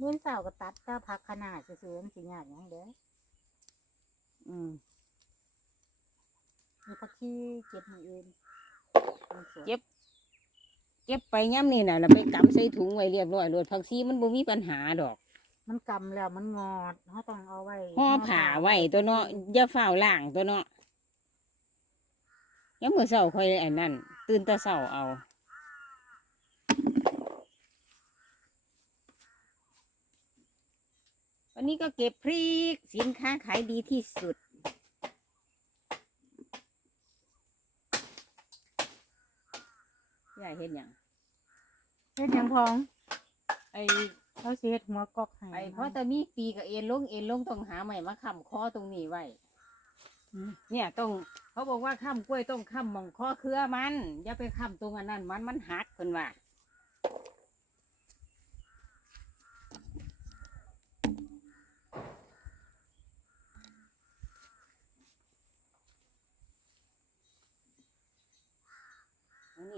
มื้อเช้าก็ตัดตาพักขนาดซื่อๆมันสิยากหยังเด้ออืมมีผักชีเก็บมื้ออื่นมันสวนเก็บ เก็บไปย่ำนี่น่ะแล้วไปกำใส่ถุงไว้เรียบร้อยโลดผักชีมันบ่มีปัญหาดอกมันกำแล้วมันงอดเฮาต้องเอาไว้ห่อผ้าไว้ตัวเนาะอย่าฝ้าวล่างตัวเนาะยังมื้อเช้าค่อยอันนั้นตื่นแต่เช้าเอา วันนี้ก็เก็บพริกสินค้าขายดีที่สุด ยายเห็นอย่างเฮ็ดหยังพองไอ้เขาสิเฮ็ดหัวกอกให้ไอ้เพราะแต่มีปีกับเอ็นลงเอ็นลงต้องหาใหม่มาค้ำคอตรงนี้ไว้ อืมเนี่ยต้องเขาบอกว่าค้ำกล้วยต้องค้ำหมองคอเครือมัน อย่าไปค้ำตรงอันนั้นมันมันหักเพิ่นว่า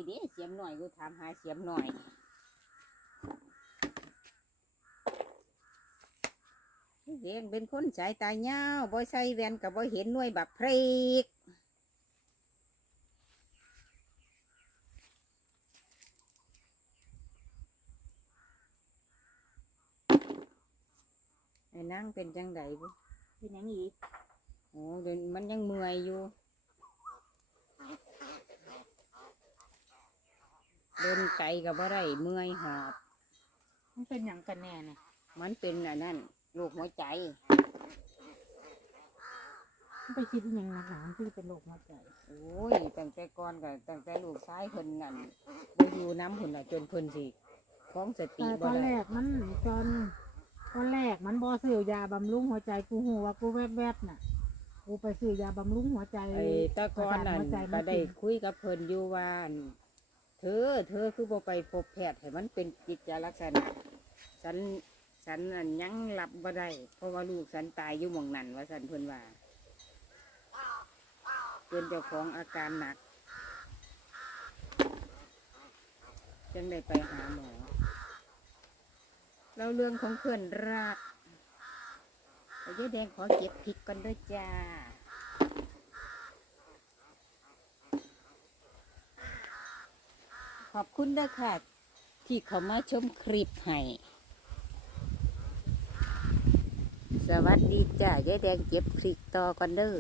อันนี้เดิเสียมหน่อยกูถามหาเสียมหน่อยเรียนเป็นคนสายตาเงาวบ่ใส่แว่นกับบ่เห็นหน่วยบักพริกไอ้นั่งเป็นจังไดบุเป็นหยังอีกโอ้เดี๋ยวมันยังเมื่อยอยู่ เดินไกลกับบ่ได้เมื่อยหอบ มันเป็นหยังกันแน่เนี่ยมันเป็นอันนั้นโรคหัวใจ มันไปคิดอีหยังหนักหนาที่เป็นโรคหัวใจโอ้ยตั้งแต่ก่อนกับตั้งแต่ลูกซ้ายเพิ่นนั่นบ่อยู่น้ำเพิ่นน่ะจนเพิ่นสิคล้องสติแต่ตบ่อนแรได้กมันตอนตอนแรกมันบ่ซื้อยาบำรุงหัวใจกูหูว่ากูแวบๆน่ะ กูไปซื้อยาบำรุงหัวใจไอ้แตะก่อนนั่นหัวใจก็มันได้กินคุยกับเพิ่นอยู่ว่าอั่น เธอ เธอคือบ่ไปพบแพทย์ให้มันเป็นกิจลักษณะ ฉัน ฉันอันยังรับบ่ได้ เพราะว่าลูกฉันตายอยู่หม่องนั้นว่าฉันเพิ่นว่าจนเจ้าของอาการหนัก จึงได้ไปหาหมอเราเรื่องของเพื่อนรักไอ้ยายแดงขอเก็บพริกก่อนด้วยจ้า ข อบคุณด้วยค่ะ ที่เขามาชมคลิปให้ สวัสดีจ้ายายแดงเก็บคลิกต่อกันเด้อ